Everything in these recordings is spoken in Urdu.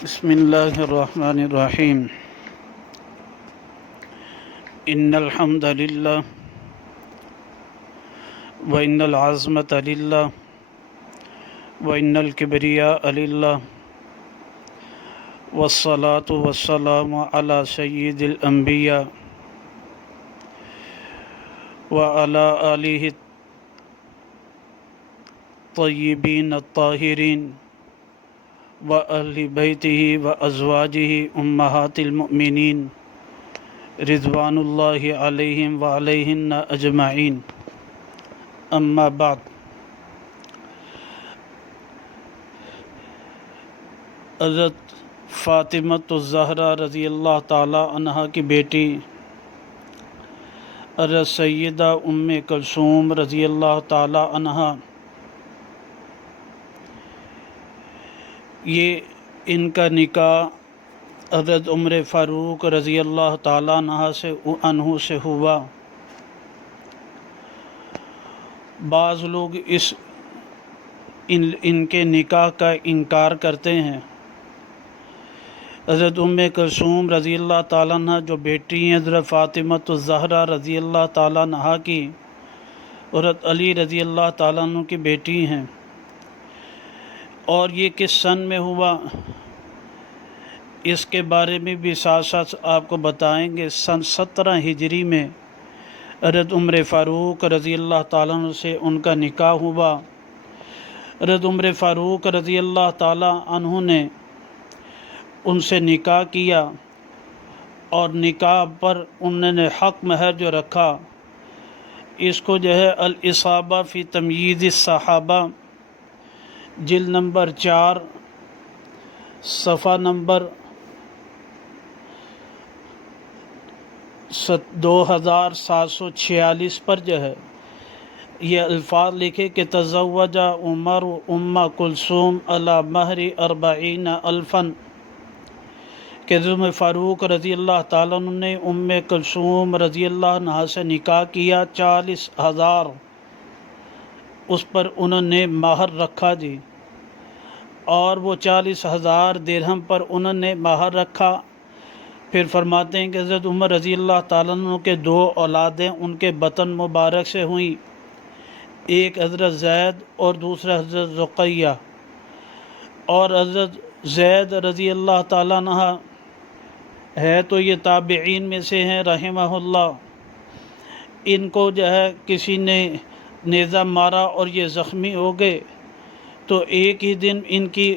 بسم الله الرحمن الرحيم. إن الحمد لله وإن العظمة لله وإن الكبرياء لله والصلاة والسلام على سيد الأنبياء وعلى آله الطيبين الطاهرين وأهل بيته وأزواجه أمهات المؤمنين رضوان الله عليهم وعليهن أجمعين. أما بعد، حضرت فاطمۃ الزہرا رضی اللہ تعالی عنہا کی بیٹی حضرت سیدہ ام کلثوم رضی اللہ تعالی عنہا، یہ ان کا نکاح حضرت عمر فاروق رضی اللہ تعالیٰ عنہ سے ہوا۔ بعض لوگ ان کے نکاح کا انکار کرتے ہیں۔ حضرت ام کلثوم رضی اللہ تعالیٰ عنہ جو بیٹی ہیں حضرت فاطمۃ الزہرا رضی اللہ تعالیٰ عنہ کی، حضرت علی رضی اللہ تعالیٰ عنہ کی بیٹی ہیں، اور یہ کس سن میں ہوا اس کے بارے میں بھی ساتھ ساتھ آپ کو بتائیں گے۔ سن 17 ہجری میں حضرت عمر فاروق رضی اللہ تعالیٰ عنہ سے ان کا نکاح ہوا۔ حضرت عمر فاروق رضی اللہ تعالیٰ عنہ نے ان سے نکاح کیا، اور نکاح پر انہوں نے حق مہر جو رکھا، اس کو جو ہے الاصابہ فی تمییز الصحابہ، جلد نمبر 4 صفحہ نمبر 2746 پر جو ہے یہ الفاظ لکھے کہ تزوج عمر ام کلثوم علی مہر 40,000، کہ حضرت فاروق رضی اللہ تعالیٰ عنہ نے ام کلثوم رضی اللہ عنہ سے نکاح کیا 40,000، اس پر انہوں نے مہر رکھا جی، اور وہ 40,000 درہم پر انہوں نے مہر رکھا۔ پھر فرماتے ہیں کہ حضرت عمر رضی اللہ تعالیٰ عنہ کے 2 اولادیں ان کے بطن مبارک سے ہوئیں، ایک حضرت زید اور دوسرا حضرت رقیہ، اور حضرت زید رضی اللہ تعالیٰ عنہ ہے تو یہ تابعین میں سے ہیں رحمہ اللہ۔ ان کو جو ہے کسی نے نیزہ مارا اور یہ زخمی ہو گئے، تو ایک ہی دن ان کی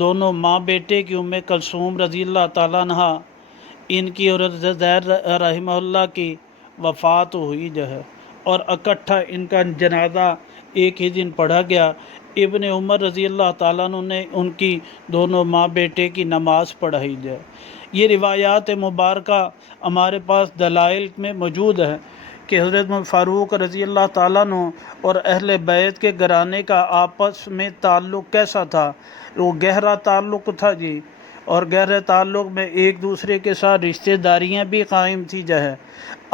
دونوں ماں بیٹے کی ام کلثوم رضی اللہ تعالیٰ عنہ، ان کی اور حضرت زید رحمہ اللہ کی وفات ہوئی جو ہے، اور اکٹھا ان کا جنازہ ایک ہی دن پڑھا گیا۔ ابن عمر رضی اللہ تعالیٰ عنہ نے ان کی دونوں ماں بیٹے کی نماز پڑھائی جو ہے۔ یہ روایات مبارکہ ہمارے پاس دلائل میں موجود ہے کہ حضرت فاروق رضی اللہ تعالیٰ عنہ اور اہل بیت کے گھرانے کا آپس میں تعلق کیسا تھا۔ وہ گہرا تعلق تھا جی، اور گہرے تعلق میں ایک دوسرے کے ساتھ رشتہ داریاں بھی قائم تھی جو ہے۔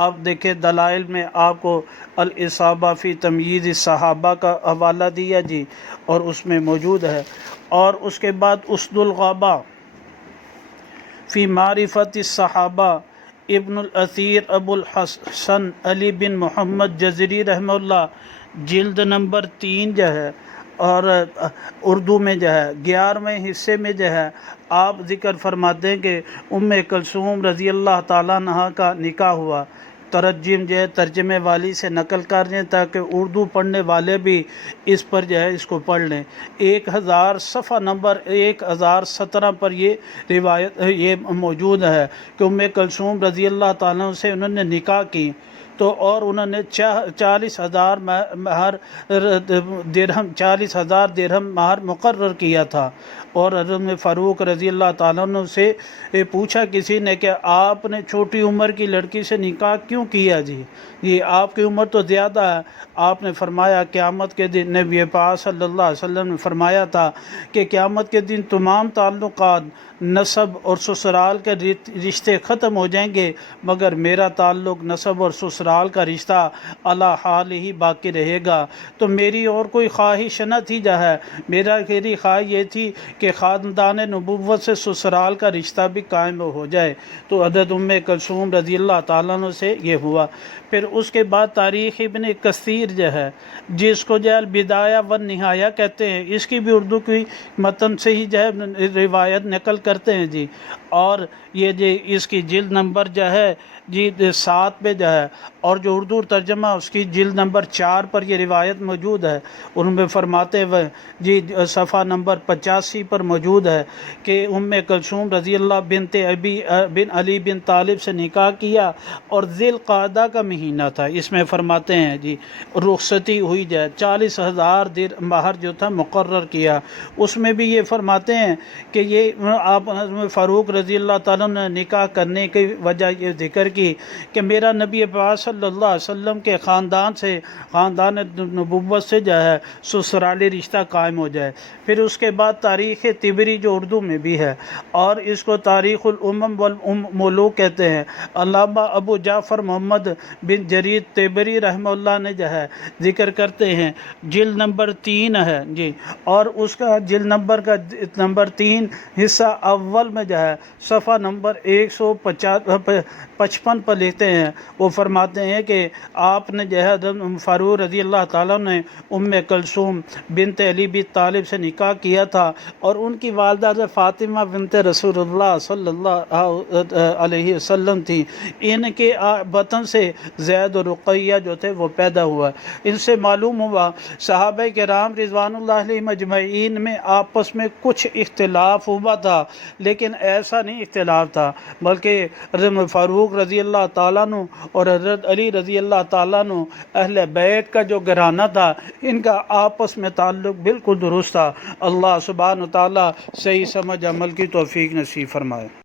اب دیکھیں دلائل میں آپ کو الاصابہ فی تمییز الصحابہ کا حوالہ دیا جی، اور اس میں موجود ہے۔ اور اس کے بعد اسد الغابہ فی معرفت الصحابہ، ابن الاثیر ابو الحسن علی بن محمد جزری رحمہ اللہ، جلد نمبر 3 جو ہے، اور اردو میں جو ہے 11ویں حصے میں جو ہے آپ ذکر فرماتے ہیں کہ ام کلثوم رضی اللہ تعالیٰ عنہ کا نکاح ہوا۔ ترجم جو ہے ترجمے والی سے نقل کر دیں تاکہ اردو پڑھنے والے بھی اس پر جو ہے اس کو پڑھ لیں۔ 1000 صفحہ نمبر 1017 پر یہ روایت یہ موجود ہے کہ ام کلثوم رضی اللہ تعالیٰ عنہ سے انہوں نے نکاح کی، تو اور انہوں نے 40,000 درہم مہر مقرر کیا تھا۔ اور حضرت فاروق رضی اللہ تعالیٰ عنہ سے پوچھا کسی نے کہ آپ نے چھوٹی عمر کی لڑکی سے نکاح کیوں کیا جی، یہ آپ کی عمر تو زیادہ ہے۔ آپ نے فرمایا قیامت کے دن نبی پاک صلی اللہ علیہ وسلم نے فرمایا تھا کہ قیامت کے دن تمام تعلقات، نسب اور سسرال کے رشتے ختم ہو جائیں گے، مگر میرا تعلق نسب اور سسرال سسرال کا رشتہ اللہ حال ہی باقی رہے گا۔ تو میری اور کوئی خواہش نہ تھی میری خواہش یہ تھی کہ خاندان نبوت سے سسرال کا رشتہ بھی قائم ہو جائے۔ تو حضرت کلثوم رضی اللہ تعالیٰ عنہ سے یہ ہوا۔ پھر اس کے بعد تاریخ ابن کثیر جس کو البدایہ والنہایہ کہتے ہیں، اس کی بھی اردو کی متن سے ہی روایت نقل کرتے ہیں اور یہ اس کی جلد نمبر 7 پہ اور جو اردو ترجمہ اس کی جلد نمبر 4 پر یہ روایت موجود ہے، ان میں فرماتے ہوئے صفحہ نمبر 85 پر موجود ہے کہ کلثوم رضی اللہ بن علی بن طالب سے نکاح کیا اور ذی القعدہ کا مہینہ تھا۔ اس میں فرماتے ہیں رخصتی ہوئی 40,000 مہر جو تھا مقرر کیا۔ اس میں بھی یہ فرماتے ہیں کہ یہ آپ فاروق رضی اللہ تعالیٰ نے نکاح کرنے کی وجہ یہ ذکر کی کہ میرا نبی پاک صلی اللہ علیہ وسلم کے خاندان نبوت سے سسرالی رشتہ قائم ہو جائے۔ پھر اس کے بعد تاریخ طبری جو اردو میں بھی ہے اور اس کو تاریخ الامم والملوک کہتے ہیں، علامہ ابو جعفر محمد بن جریر طبری رحمہ اللہ نے ذکر کرتے ہیں، جلد نمبر 3 ہے اور اس کا جلد نمبر 3 حصہ اول میں صفحہ نمبر 155 پر لکھتے ہیں، وہ فرماتے ہیں کہ آپ نے فاروق رضی اللہ تعالیٰ نے کلثوم بنت علی بن طالب سے نکاح کیا تھا اور ان کی والدہ فاطمہ بنت رسول اللہ صلی اللہ علیہ وسلم تھی۔ ان کے بطن سے زید و رقیہ جو تھے وہ پیدا ہوا۔ ان سے معلوم ہوا صحابہ کرام رضوان اللہ علیہ مجمعین میں آپس میں کچھ اختلاف ہوا تھا، لیکن ایسا نہیں اختلاف تھا بلکہ حضرت فاروق رضی اللہ تعالیٰ عنہ اور حضرت علی رضی اللہ تعالیٰ عنہ اہل بیت کا جو گھرانہ تھا، ان کا آپس میں تعلق بالکل درست تھا۔ اللہ سبحانہ و تعالیٰ صحیح سمجھ عمل کی توفیق نصیب فرمائے۔